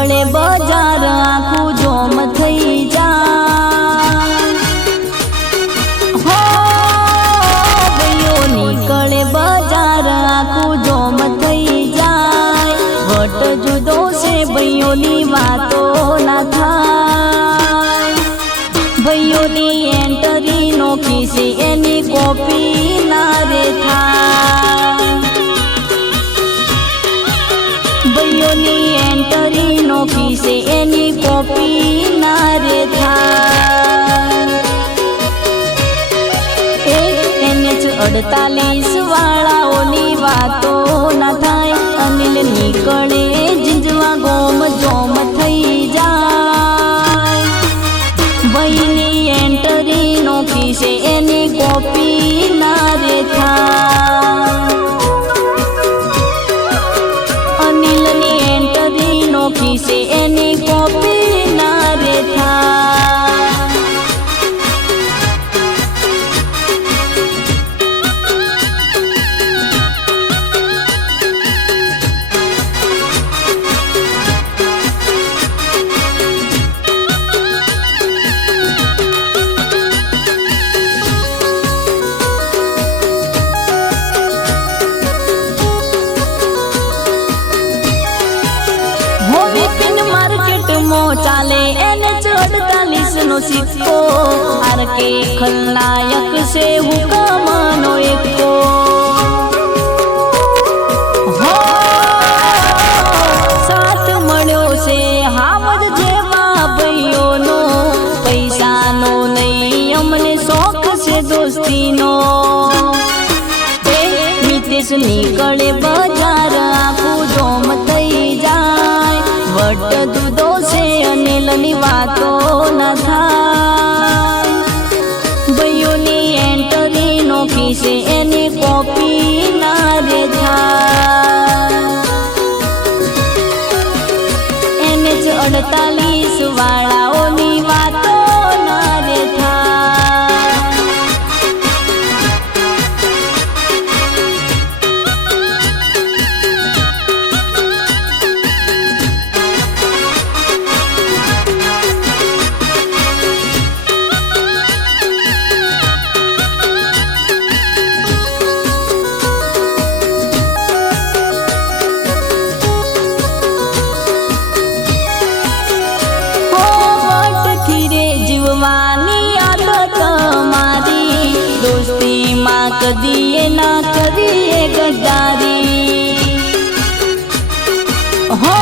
નીકળે બજાર આખું જોમ થઈ જાય હો ભાઈઓ નીકળે બજાર આખું જોમ થઈ જાય વટ જુદો છે ભાઈઓની વાતો ના થાય ભાઈઓની એન્ટરી નોખી છે એની કોપી ના રે થાય ભાઈઓની એન્ટરી નોખી છે એની કોપી ના રે થાય NH48 વાળાઓની વાતો ના થાય અનિલ નીકળે જીંજવા ગોમ જોમ થઈ જાય ભાઈની એન્ટરી નોખી છે એની કોપી ના રે થાય અનિલની એન્ટરી નોખી છે એની કોપી ના રે થાય ચાલે NH48 નો સિક્કો આરકે ખલનાયક છે હુકમનો એકો સાથ મળ્યો છે હાવજ જેવા ભાઈઓનો પૈસાનો નહીં અમને શોખ છે દોસ્તીનો મિતેશ નીકળે બજાર આખું જોમ થઈ જાય વટ દૂધો છે અનિલની વાતો ના થાય ભાઈઓની એન્ટરી નોખી છે એની કોપી ના રે થાય NH48 વાળાઓની વાતો ના રે થાય દોસ્તીમાં કદીએ ના કરીએ ગદ્દારી હો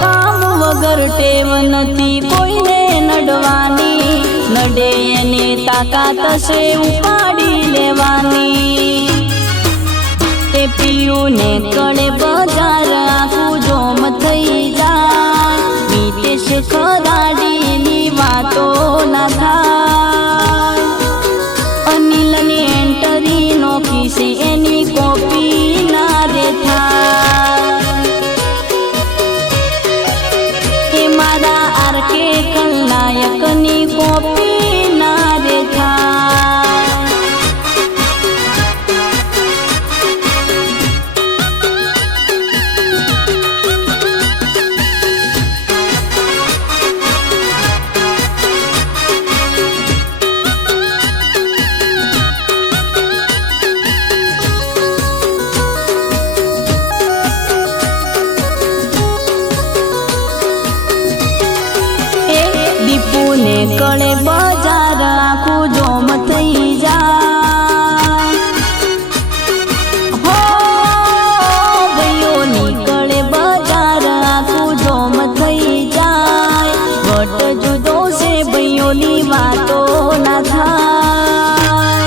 કામ વગર ટેવ નથી કોઈને નડવાની નડે એને તાકાત છે ઉપાડી લેવાની તે પીયુને કળે બજાર આખું જોમ થઈ જાય મિતેશ ખરાડીની વાતો ના થાય અનિલની એન્ટરી નોખી છે એની કોપી ના રે થાય એ મારા આરકે ખલનાયકની કોપી ના રે થાય દીપુને કળે બજાર આખું જોમ થઈ જાય હો ભાઈઓ નીકળે બજાર આખું જોમ થઈ જાય વટ જુદો છે ભાઈઓની વાતો ના થાય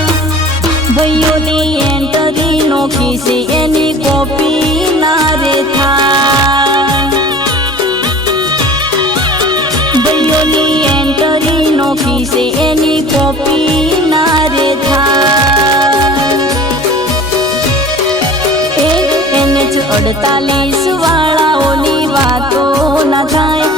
ભાઈઓની એન્ટરી નોખી છે એની કોપી ના રે થાય ભાઈઓની એન્ટરી નોખી છે એની કોપી ના રે થાય NH48 વાળાઓની વાતો ના થાય